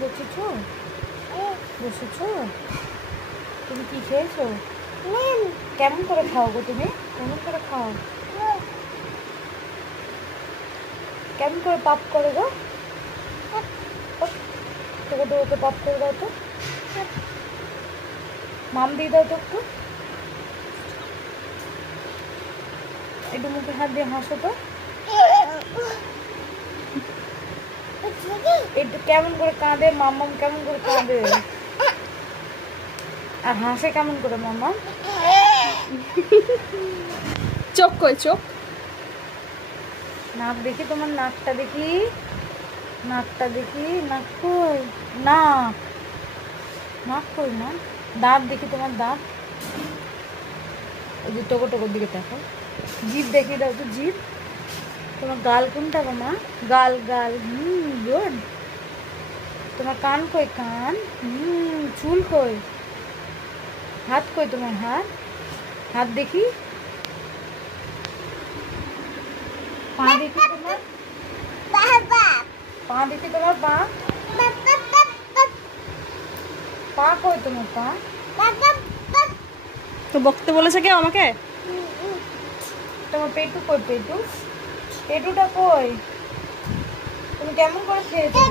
বসেছো? বসেছো? তুমি কি খেয়েছো? কেমন করে খাও গো তুমি? কেমন করে খাও? কেমন করে পাপ করে গো? তোকে তো ওকে পাপ করে দাও তো। মাম দিয়ে দাও তো একটু। একটু মুখে হাত দিয়ে হাসো তো। একটু কেমন করে কাঁদে মাম্মাম, কেমন করে কাঁদে আর হাসে কেমন করে মাম্মাম? চোখ কই চোখ? নাক দেখি তোমার, নাকটা দেখি, নাকটা দেখি। নাক কই? নাক, নাক কই না? দাঁত দেখি তোমার, দাঁত। ওই যে টোকো টোকোর দিকে দেখো। জিভ দেখিয়ে দাও তো, জিভ। তোমার গাল কোনটা গো মা? গাল, গাল। গুড। তোমার কান কই? কান। চুল কই? হাত কই তোমার? হাত, হাত দেখি। পা দেখি তোমার, পা দেখি তোমার, পা। পা কই তোমার? পা। তো বকতে বলেছে কেউ আমাকে? তোমার পেটু কই? পেটু, পেটুটা কই? তুমি কেমন করে খেয়েছো?